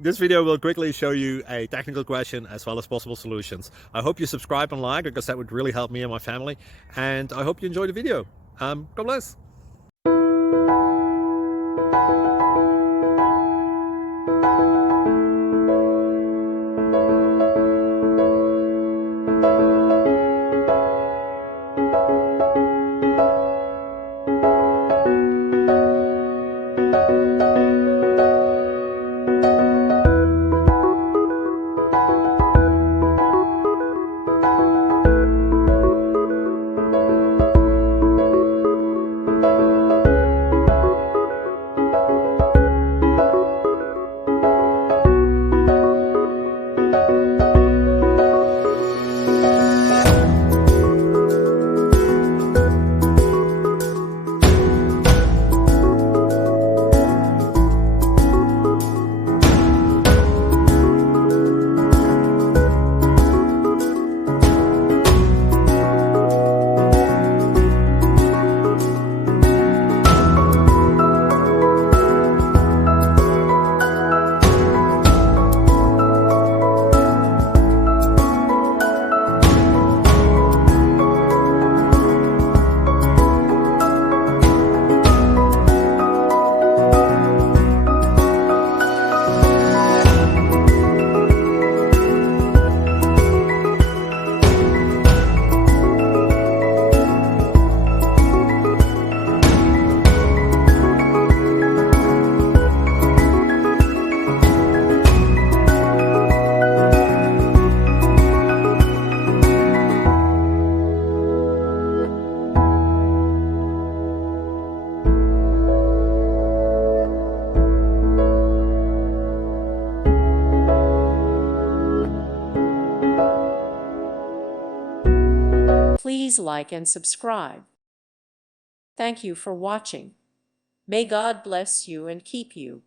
This video will quickly show you a technical question as well as possible solutions. I hope you subscribe and like, because that would really help me and my family. And I hope you enjoy the video. God bless. Please like and subscribe. Thank you for watching. May God bless you and keep you.